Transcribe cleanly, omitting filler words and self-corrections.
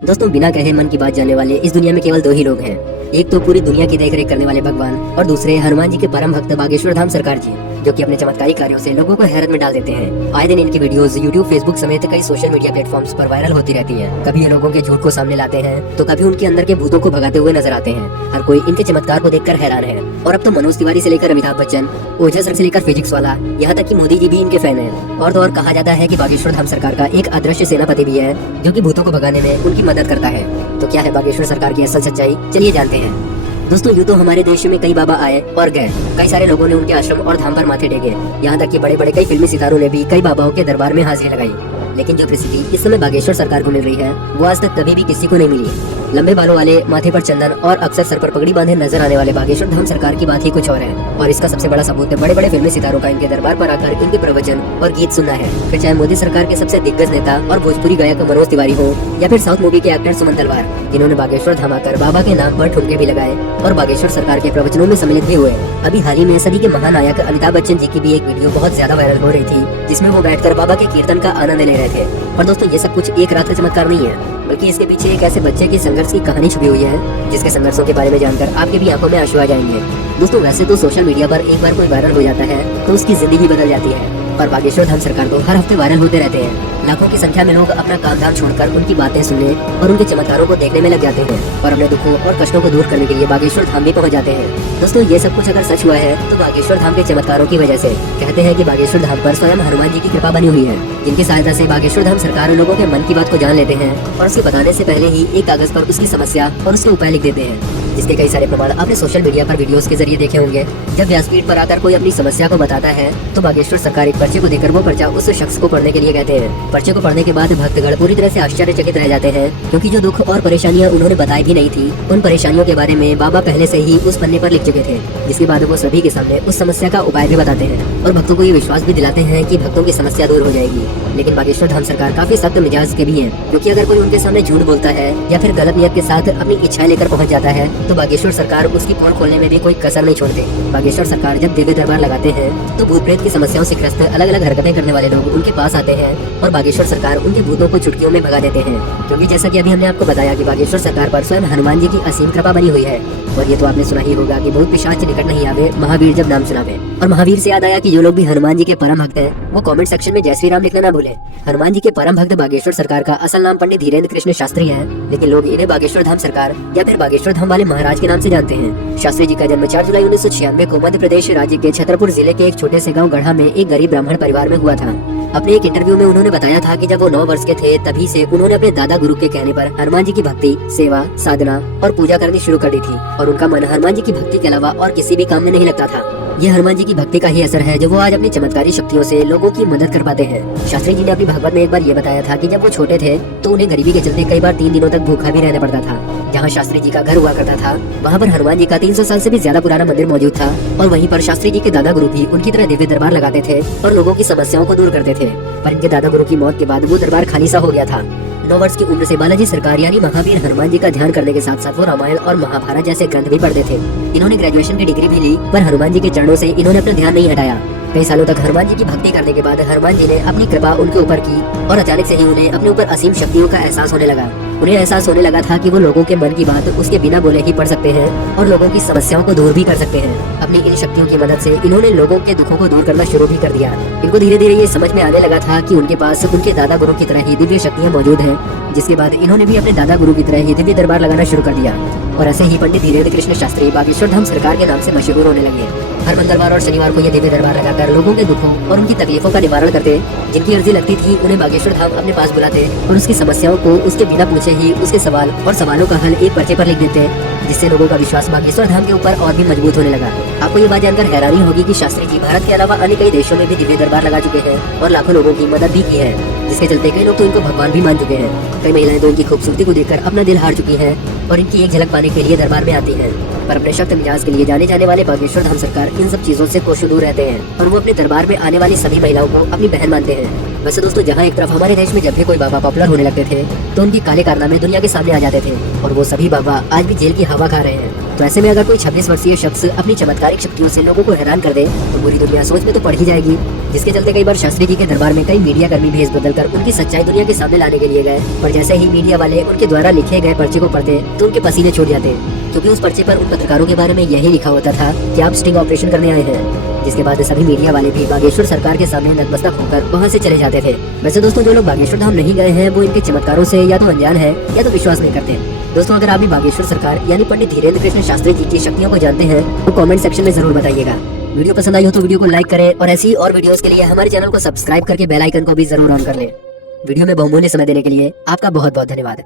दोस्तों, बिना कहे मन की बात जानने वाले इस दुनिया में केवल दो ही लोग हैं। एक तो पूरी दुनिया की देखरेख करने वाले भगवान और दूसरे हनुमान जी के परम भक्त बागेश्वर धाम सरकार जी, जो कि अपने चमत्कारी कार्यों से लोगों को हैरत में डाल देते हैं। आए दिन इनकी वीडियोस यूट्यूब, फेसबुक समेत कई सोशल मीडिया प्लेटफॉर्म्स पर वायरल होती रहती हैं। कभी ये लोगों के झूठ को सामने लाते हैं तो कभी उनके अंदर के भूतों को भगाते हुए नजर आते हैं। हर कोई इनके चमत्कार को देखकर हैरान है। और अब तो मनोज तिवारी से लेकर अमिताभ बच्चन, ओझा सर से लेकर फिजिक्स वाला, यहाँ तक कि मोदी जी भी इनके फैन हैं। और तो और कहा जाता है कि बागेश्वर धाम सरकार का एक अदृश्य सेनापति भी है, जो कि भूतों को भगाने में उनकी मदद करता है। तो क्या है बागेश्वर सरकार की असल सच्चाई, चलिए जानते हैं। दोस्तों, यूँ तो हमारे देश में कई बाबा आए और गए। कई सारे लोगों ने उनके आश्रम और धाम पर माथे टेके। यहाँ तक कि बड़े बड़े कई फिल्मी सितारों ने भी कई बाबाओं के दरबार में हाजिरी लगाई। लेकिन जो प्रसिद्धि इस समय बागेश्वर सरकार को मिल रही है, वो आज तक कभी भी किसी को नहीं मिली। लंबे बालों वाले, माथे पर चंदन और अक्सर सर पर पगड़ी बांधे नजर आने वाले बागेश्वर धाम सरकार की बात ही कुछ और है। और इसका सबसे बड़ा सबूत बड़े बड़े फिल्मी सितारों का इनके दरबार पर आकर इनके प्रवचन और गीत सुनना है। फिर चाहे मोदी सरकार के सबसे दिग्गज नेता और भोजपुरी गायक मनोज तिवारी हो, या फिर साउथ मूवी के एक्टर सुमन तलवार, जिन्होंने बागेश्वर धाम आकर बाबा के नाम पर ठुमके भी लगाए और बागेश्वर सरकार के प्रवचनों में सम्मिलित भी हुए। अभी हाल ही में सदी के महानायक अमिताभ बच्चन जी की भी एक वीडियो बहुत ज्यादा वायरल हो रही थी, जिसमें वो बैठकर बाबा के कीर्तन का आनंद ले रहे थे। और दोस्तों, ये सब कुछ एक रात का चमत्कार नहीं है, बल्कि इसके पीछे एक ऐसे बच्चे के संघर्ष की कहानी छुपी हुई है, जिसके संघर्षों के बारे में जानकर आपके भी आंखों में आंसू आ जाएंगे। दोस्तों, वैसे तो सोशल मीडिया पर एक बार कोई वायरल हो जाता है तो उसकी जिंदगी बदल जाती है, पर बागेश्वर धाम सरकार तो हर हफ्ते वायरल होते रहते हैं। लाखों की संख्या में लोग अपना काम धाम छोड़कर उनकी बातें सुनने और उनके चमत्कारों को देखने में लग जाते हैं, और अपने दुखों और कष्टों को दूर करने के लिए बागेश्वर धाम भी पहुंच जाते हैं। दोस्तों, ये सब कुछ अगर सच हुआ है तो बागेश्वर धाम के चमत्कारों की वजह से। कहते हैं कि बागेश्वर धाम पर स्वयं हनुमान जी की कृपा बनी हुई है, जिनकी सहायता से बागेश्वर धाम सरकार लोगों के मन की बात को जान लेते हैं और उसके बताने से पहले ही एक कागज पर उसकी समस्या और उसके उपाय लिख देते हैं, जिसके कई सारे प्रमाण आपने सोशल मीडिया पर वीडियोस के जरिए देखे होंगे। जब व्यासपीठ पर आकर कोई अपनी समस्या को बताता है तो बागेश्वर सरकार एक पर्चे को देकर वो पर्चा उस शख्स को पढ़ने के लिए कहते हैं। पर्चे को पढ़ने के बाद भक्तगण पूरी तरह से आश्चर्यचकित रह जाते हैं, क्योंकि जो दुख और परेशानियां उन्होंने बताई भी नहीं थी, उन परेशानियों के बारे में बाबा पहले से ही उस पन्ने पर लिख चुके थे। जिसके बाद वो सभी के सामने उस समस्या का उपाय भी बताते हैं और भक्तों को ये विश्वास भी दिलाते हैं कि भक्तों की समस्या दूर हो जाएगी। लेकिन बागेश्वर धाम सरकार काफी सख्त मिजाज के भी हैं, क्योंकि अगर कोई उनके सामने झूठ बोलता है या फिर गलत नियत के साथ अपनी इच्छाएं लेकर पहुंच जाता है तो बागेश्वर सरकार उसकी पोल खोलने में भी कोई कसर नहीं छोड़ते। बागेश्वर सरकार जब दिव्य दरबार लगाते हैं तो भूत प्रेत की समस्याओं से ग्रस्त अलग अलग हरकतें करने वाले लोग उनके पास आते हैं और बागेश्वर सरकार उनके भूतों को चुटकियों में भगा देते हैं। क्योंकि जैसा कि अभी हमने आपको बताया कि बागेश्वर सरकार पर स्वयं हनुमान जी की असीम कृपा बनी हुई है। और ये तो आपने सुना ही होगा कि बहुत पिशाच निकट नहीं आवे, महावीर जब नाम सुनावे। और महावीर से याद आया कि जो लोग भी हनुमान जी के परम भक्त हैं, वो कमेंट सेक्शन में जय श्री राम लिखना ना भूले। हनुमान जी के परम भक्त बागेश्वर सरकार का असल नाम पंडित धीरेन्द्र कृष्ण शास्त्री है, लेकिन लोग इन्हें बागेश्वर धाम सरकार या फिर बागेश्वर धाम वाले महाराज के नाम से जानते हैं। शास्त्री जी का जन्म 4 जुलाई 1996 को मध्य प्रदेश राज्य के छतरपुर जिले के एक छोटे से गाँव गढ़ा में एक गरीब ब्राह्मण परिवार में हुआ था। अपने एक इंटरव्यू में उन्होंने बताया था कि जब वो 9 वर्ष के थे तभी से उन्होंने अपने दादा गुरु के कहने पर हनुमान जी की भक्ति, सेवा, साधना और पूजा करनी शुरू कर दी थी, और उनका मन हनुमान जी की भक्ति के अलावा और किसी भी काम में नहीं लगता था। ये हनुमान जी की भक्ति का ही असर है जो वो आज अपनी चमत्कारी शक्तियों से लोगों की मदद कर पाते हैं। शास्त्री जी ने अपनी भागवत में एक बार ये बताया था कि जब वो छोटे थे तो उन्हें गरीबी के चलते कई बार 3 दिनों तक भूखा भी रहना पड़ता था। जहाँ शास्त्री जी का घर हुआ करता था वहाँ पर हनुमान जी का 300 साल से भी ज्यादा पुराना मंदिर मौजूद था, और वहीं पर शास्त्री जी के दादा गुरु भी उनकी तरह दिव्य दरबार लगाते थे और लोगों की समस्याओं को दूर करते थे। पर इनके दादा गुरु की मौत के बाद वो दरबार खाली सा हो गया था। 9 वर्ष की उम्र से बालाजी सरकार यानी महावीर हनुमान जी का ध्यान करने के साथ साथ वो रामायण और महाभारत जैसे ग्रंथ भी पढ़ते थे। इन्होंने ग्रेजुएशन की डिग्री भी ली, पर हनुमान जी के चरणों से इन्होंने अपना ध्यान नहीं हटाया। कई सालों तक हनुमान जी की भक्ति करने के बाद हनुमान जी ने अपनी कृपा उनके ऊपर की, और अचानक से ही उन्हें अपने ऊपर असीम शक्तियों का एहसास होने लगा। उन्हें एहसास होने लगा था कि वो लोगों के मन की बात उसके बिना बोले ही पढ़ सकते हैं और लोगों की समस्याओं को दूर भी कर सकते हैं। अपनी इन शक्तियों की मदद से इन्होंने लोगों के दुखों को दूर करना शुरू भी कर दिया। इनको धीरे धीरे ये समझ में आने लगा था कि उनके पास उनके दादा गुरु की तरह ही दिव्य शक्तियाँ मौजूद हैं, जिसके बाद इन्होंने भी अपने दादा गुरु की तरह ही दिव्य दरबार लगाना शुरू कर दिया। और ऐसे ही पंडित धीरेन्द्र कृष्ण शास्त्री बागेश्वर धाम सरकार के नाम से मशहूर होने लगे। हर मंगलवार और शनिवार को ये दिव्य दरबार लगाकर लोगों के दुखों और उनकी तकलीफों का निवारण करते। जिनकी अर्जी लगती थी उन्हें बागेश्वर धाम अपने पास बुलाते और उसकी समस्याओं को उसके बिना पूछे ही उसके सवाल और सवालों का हल एक पर्चे पर लिख देते, जिससे लोगों का विश्वास बागेश्वर धाम के ऊपर और भी मजबूत होने लगा। आपको ये बात जानकर हैरानी होगी कि शास्त्री जी भारत के अलावा अन्य कई देशों में भी दिव्य दरबार लगा चुके हैं और लाखों लोगों की मदद भी की है, जिसके चलते कई लोग तो इनको भगवान भी मान चुके हैं। कई महिलाएं तो इनकी खूबसूरती को देखकर अपना दिल हार चुकी हैं और इनकी एक झलक पाने के लिए दरबार में आती हैं। पर अपने सख्त मिजाज के लिए जाने जाने वाले बागेश्वर धाम सरकार इन सब चीजों से कोसों दूर रहते हैं और वो अपने दरबार में आने वाली सभी महिलाओं को अपनी बहन मानते हैं। वैसे दोस्तों, जहाँ एक तरफ हमारे देश में जब भी कोई बाबा पॉपुलर होने लगते थे तो उनके काले कारनामे दुनिया के सामने आ जाते थे, और वो सभी बाबा आज भी जेल की हवा खा रहे हैं। तो ऐसे में अगर कोई 26 वर्षीय शख्स अपनी चमत्कारिक शक्तियों से लोगों को हैरान कर दे तो पूरी दुनिया सोच में तो पड़ ही जाएगी, जिसके चलते कई बार शास्त्री जी के दरबार में कई मीडिया कर्मी भेस बदलकर उनकी सच्चाई दुनिया के सामने लाने के लिए गए। पर जैसे ही मीडिया वाले उनके द्वारा लिखे गए पर्चे को पढ़ते तो उनके पसीने छूट जाते, क्योंकि उस पर्चे पर उन पत्रकारों के बारे में यही लिखा होता था कि आप स्टिंग ऑपरेशन करने आए हैं। जिसके बाद सभी मीडिया वाले भी बागेश्वर सरकार के सामने नतमस्तक होकर वहाँ से चले जाते थे। वैसे दोस्तों, जो लोग बागेश्वर धाम नहीं गए हैं वो इनके चमत्कारों से या तो अनजान है या तो विश्वास नहीं करते। दोस्तों, अगर आप भी बागेश्वर सरकार यानी पंडित धीरेन्द्र कृष्ण शास्त्री जी की शक्तियों को जानते हैं तो कमेंट सेक्शन में जरूर बताइएगा। वीडियो पसंद आई हो तो वीडियो को लाइक करें और ऐसी और वीडियोस के लिए हमारे चैनल को सब्सक्राइब करके बेल आइकन को भी जरूर ऑन कर लें। वीडियो में बहुमूल्य समय देने के लिए आपका बहुत बहुत धन्यवाद।